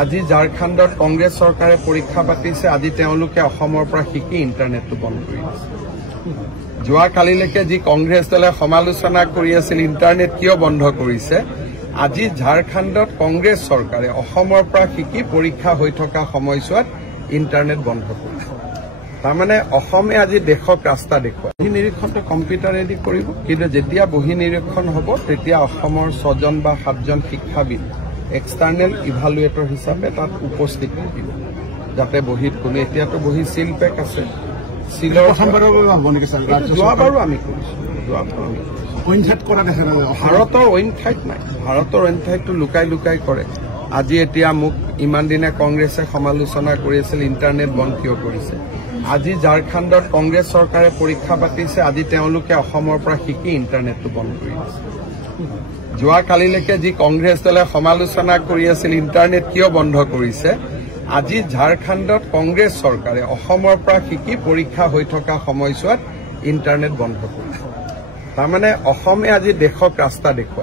আজি ঝাৰখণ্ডত কংগ্ৰেছ চৰকাৰে পৰীক্ষা পাতিছে আজি তেওঁলোকে অসমৰ পৰা শিকি ইণ্টাৰনেটটো বন্ধ কৰি দিছে যোৱাকালিলৈকে যি কংগ্ৰেছ দলে সমালোচনা কৰি আছিল ইণ্টাৰনেট কিয় বন্ধ কৰিছে আজি ঝাৰখণ্ডত কংগ্ৰেছ চৰকাৰে অসমৰ পৰা শিকি পৰীক্ষা হৈ থকা সময়ছোৱাত ইণ্টাৰনেট বন্ধ কৰিছে তাৰমানে অসমে আজি দেশক ৰাস্তা দেখুৱায় বহি নিৰীক্ষণটো কম্পিউটাৰেদি কৰিব কিন্তু যেতিয়া বহি নিৰীক্ষণ হ'ব তেতিয়া অসমৰ 6জন বা 7জন শিক্ষাবিদ এক্সটাৰ্নেল ইভালুৱেটৰ হিচাপে তাত উপস্থিত থাকিব যাতে বহিত কোনো এতিয়াতো বহি সিল পেক আছে সিলৰ যোৱাবাৰো আমি কৰিছোঁ ভাৰতৰ অইন ঠাইত নাই ভাৰতৰ অইন ঠাইতটো লুকাই লুকাই কৰে আজি এতিয়া মোক ইমান দিনে কংগ্ৰেছে সমালোচনা কৰি আছিল ইণ্টাৰনেট বন্ধ কিয় কৰিছে আজি ঝাৰখণ্ডত কংগ্ৰেছ চৰকাৰে পৰীক্ষা পাতিছে আজি তেওঁলোকে অসমৰ পৰা শিকি ইণ্টাৰনেটটো বন্ধ কৰি দিছে যোৱাকালিলৈকে যি কংগ্ৰেছ দলে সমালোচনা কৰি আছিল ইণ্টাৰনেট কিয় বন্ধ কৰিছে আজি ঝাৰখণ্ডত কংগ্ৰেছ চৰকাৰে অসমৰ পৰা শিকি পৰীক্ষা হৈ থকা সময়ছোৱাত ইণ্টাৰনেট বন্ধ কৰিছে তাৰমানে অসমে আজি দেশক ৰাস্তা দেখুৱায়